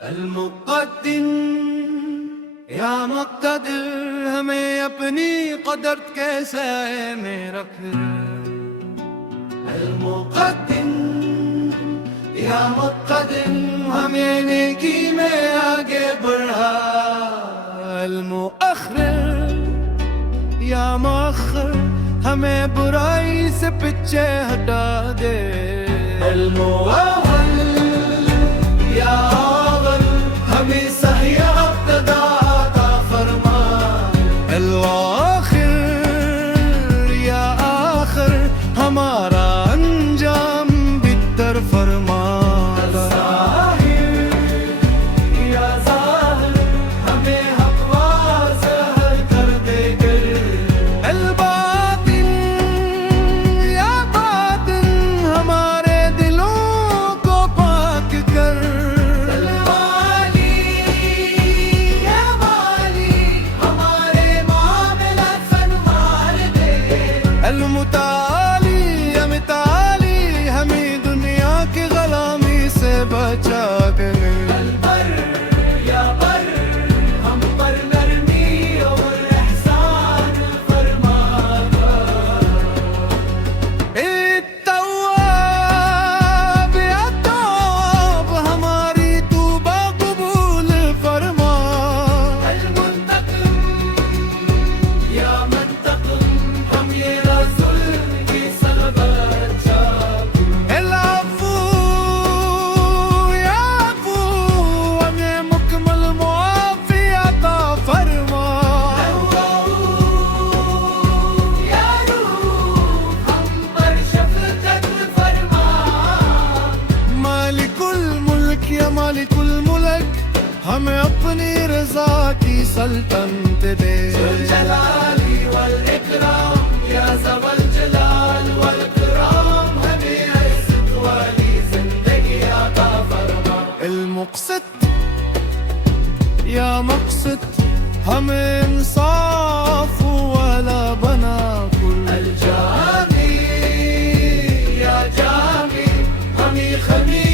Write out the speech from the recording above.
المقدم या मुक़्तदिर हमें अपनी क़दर के साए में रख। المقدم या मुक़्तदिर हमें नेकी में आगे बढ़ा। المؤخر या मुअख्खर हमें बुराई से पीछे हटा दे। المؤول या अव्वल हमें सही इब्तिदा अता फरमा। आखिर या आखिर हमारा अंजाम बेहतर फरमा। ज़ाहिर या ज़ाहिर हमें हक़ वाज़िह कर दे। बातिन या बातिन हमारे दिलों को पाक कर। मुताली अमिताली हमें दुनिया की गुलामी से बचा दे। पर या पर हम पर नरमी और एहसान फरमा। तौवाब या तौब हमारी तौबा कबूल फरमा। मुंतकिम या मुंतकिम हम ये मालिकुल मुल्क हमें अपनी रज़ा की सल्तनत दे। जलाली वल इकराम या ज़वल जलाल वल इकराम हमें इज़्ज़त वाली ज़िंदगी अता फरमा। मुक़सित या मक़सिद हमें इंसाफ वाला बना। कुल जामी या जामी हमें खमी